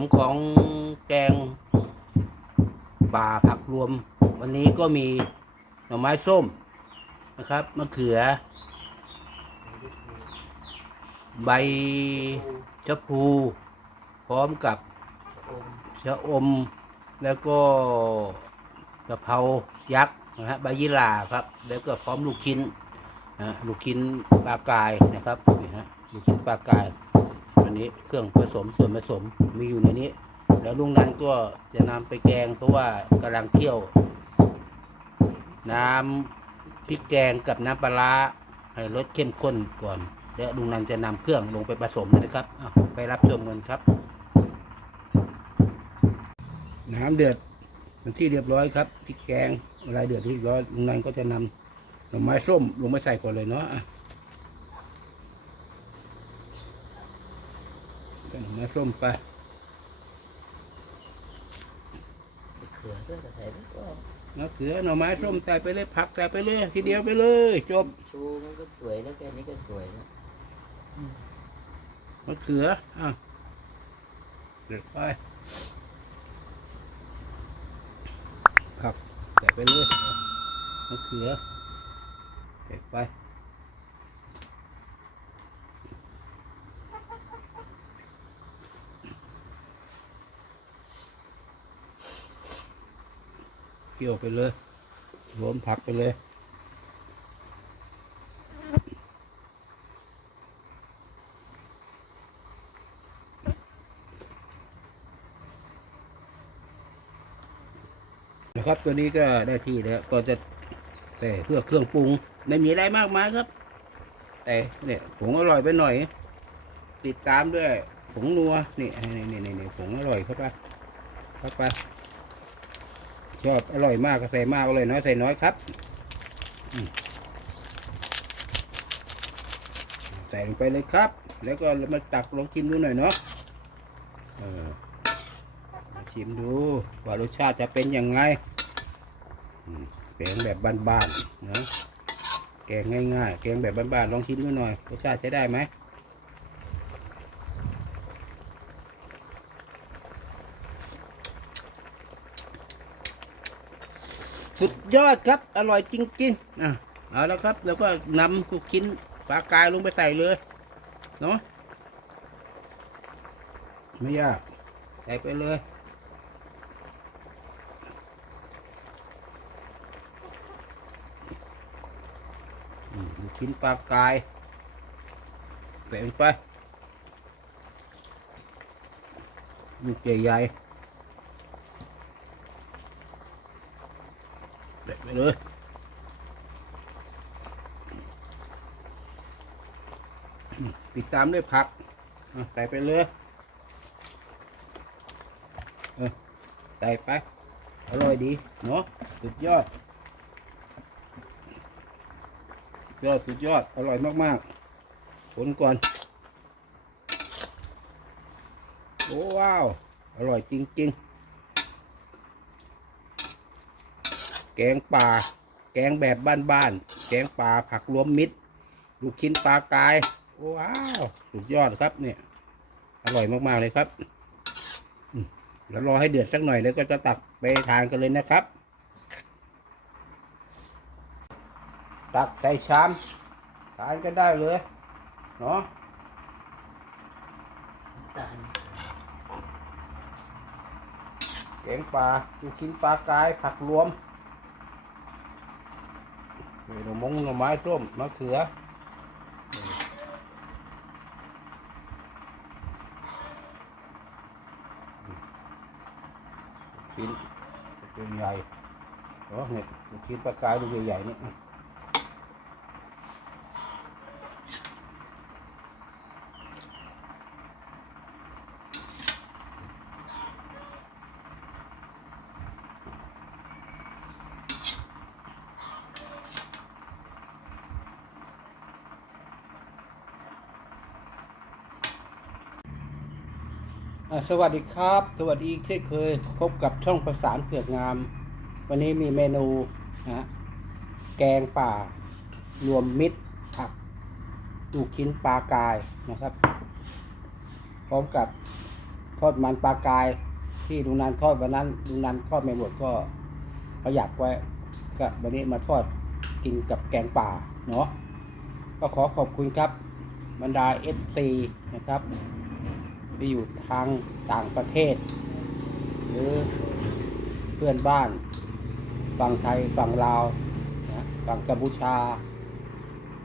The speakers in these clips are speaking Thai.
มของแกงป่าผักรวม วันนี้ก็มีหน่อไม้ส้มนะครับมะเขือ ใบชะพลูพร้อมกับชะอมแล้วก็กะเพรายักษ์นะฮะใบยี่หร่าครับ แล้วก็พร้อมลูกชิ้นนะฮะลูกชิ้นปลากายนะครับนี่ฮะลูกชิ้นปลากาย อันนี้เครื่องผสมส่วนผสมมีอยู่ในนี้ แล้วลุงนั้นก็จะนำไปแกงเพราะว่ากำลังเคี่ยว น้ำพริกแกงกับน้ำปลาให้รสเข้มข้นก่อน แล้วลุงนันจะนำเครื่องลงไปผสมนะครับไปรับชมกันครับ น้ำเดือดเป็นที่เรียบร้อยครับพริกแกงอะไรเดือดที่เรียบร้อยลุงนันก็จะนำหน่อไม้ส้มลงมาใส่ก่อนเลยเนาะ อะใส่หน่อไม้ส้มไปเขือด้วยแต่ใส่ไม่ก็มะเขือหน่อไม้ส้มใส่ไปเลยผักใส่ไปเลยทีเดียวไปเลย จบชูมันก็สวยแล้วแค่นี้ก็สวยแล้วมะเขืออะเด็ดไปผักใส่ไปเลยมะเขือเด็ดไป เกี่ยวไปเลยรวมผักไปเลยนะครับตัวนี้ก็ได้ที่แล้วก็จะใส่เพื่อเครื่องปรุงไม่มีอะไรมากมายครับ แต่เนี่ยผงอร่อยไปหน่อย ติดตามด้วยผงนัวนเนี่นี่นี่นี่ผงอร่อยเข้าไปเข้าไป ชอบอร่อยมากก็ใส่มากอร่อยน้อยใส่น้อยครับ ใส่ลงไปเลยครับ แล้วก็มาตักลองชิมดูหน่อยเนาะเออชิมดูว่ารสชาติจะเป็นยังไงแกงแบบบ้านๆนะแกงง่ายๆ แกงแบบบ้านๆลองชิมดูหน่อยรสชาติใช้ได้ไหม สุดยอดครับ อร่อยจริงๆอะเอาแล้วครับ แล้วก็นำลูกชิ้นปลากายลงไปใส่เลย เนาะไม่ยาก ใส่ไปเลย ลูกชิ้นปลากายแปะลงไปลูกใหญ่ๆแปะไป เลยอืมปิดตามด้วยผักใส่ไปเลยใส่ไป อร่อยดี เนาะสุดยอด ยอด สุดยอด อร่อยมาก ๆ ผลก่อน โอ้ว้าว อร่อยจริง ๆ แกงป่า แกงแบบบ้านๆ แกงป่าผักรวมมิตร ลูกชิ้นปลากาย ว้าว สุดยอดครับเนี่ย อร่อยมากๆเลยครับ แล้วรอให้เดือดสักหน่อยแล้วก็จะตักไปทานกันเลยนะครับ ตักใส่ชามทานก็ได้เลย เนาะแกงปลาลูกชิ้นปลากายผักรวม มีหน่อมงหน่อไม้ต้มมะเขือกชิ้นตัวใหญ่โอ้เนี่ยกชิ้นปลากายดูใหญ่ๆนี่ สวัสดีครับ สวัสดีเช่นเคย พบกับช่องประสานเผือกงาม วันนี้มีเมนูนะแกงป่า รวมมิตรผักลูกชิ้นปลากายนะครับ พร้อมกับทอดมันปลากาย ที่ลุงนันทอดวันนั้นลุงนันทอดไม่หมดก็ประหยัดไว้ก็วันนี้มาทอดกินกับแกงป่าเนาะก็ขอขอบคุณครับบรรดาเอฟซีนะครับ ที่อยู่ทางต่างประเทศ หรือเพื่อนบ้าน ฝั่งไทยฝั่งลาวนะฝั่งกัมพูชา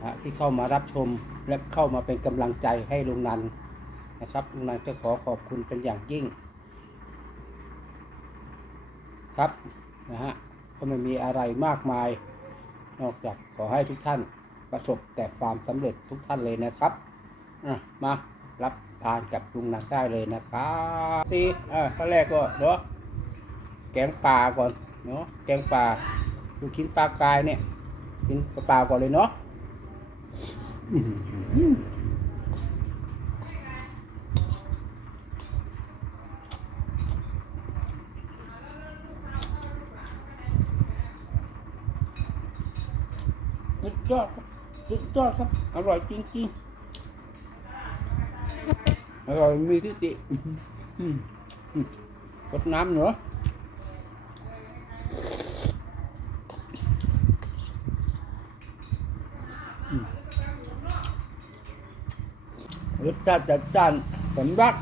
นะที่เข้ามารับชมและเข้ามาเป็นกำลังใจให้ลุงนันนะครับลุงนันก็ขอขอบคุณเป็นอย่างยิ่ง ครับนะฮะก็ไม่มีอะไรมากมาย นอกจากขอให้ทุกท่านประสบแต่ความสำเร็จทุกท่านเลยนะครับ อะ มารับานกับลุงนันได้เลยนะครับซีอะขั้นแรกก็เนาะแกงป่าก่อนเนาะแกงป่าลูกชิ้นปลากายเนี่ยกินปลาก่อนเลยเนาะสุดยอดสุดยอดครับ อร่อยจริงๆ อร่อยมีที่ติอื้อหืออืมอืมกดน้ำเหรออืมรสชาติจัดจ้านสมรัก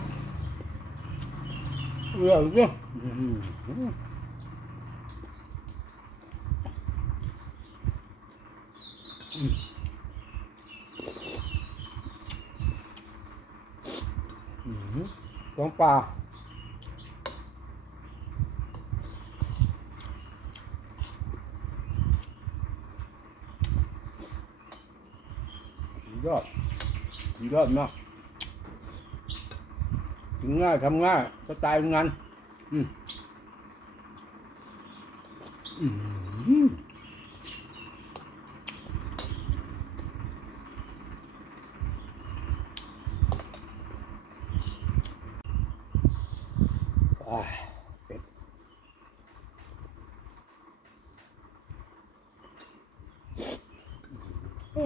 เรื่องเรื่องอื้อหืออื้อหือ ของปลายอดยอดมากกินง่ายทำง่ายสไตล์งานอืมอืม อื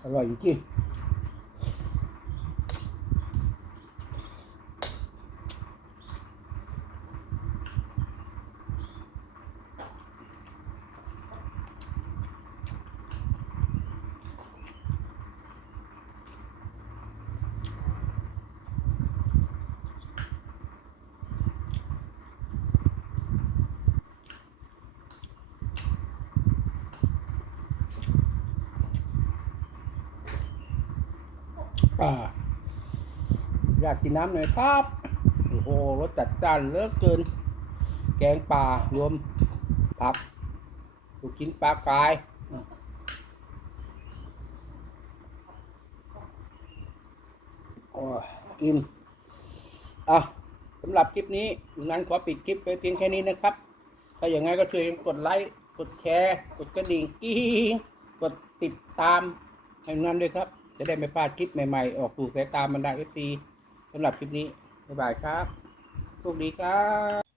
มอร่อ ยจริงอ่า อยากกินน้ำหน่อยครับ โอ้โหรสจัดจ้านเหลือเกิน แกงป่ารวมผักลูกชิ้นปลากายอ้ยกินอะสำหรับคลิปนี้งั้นขอปิดคลิปไปเพียงแค่นี้นะครับ ถ้าอย่างไงก็ช่วยกดไลค์กดแชร์ กดกระดิ่งกิ้งกดติดตามให้นั้นด้วยครับ จะได้ไม่พลาดคลิปใหม่ๆ ออกสู่สายตาบรรดาเอฟซีสำหรับคลิปนี้ บ๊ายบายครับ โชคดีครับ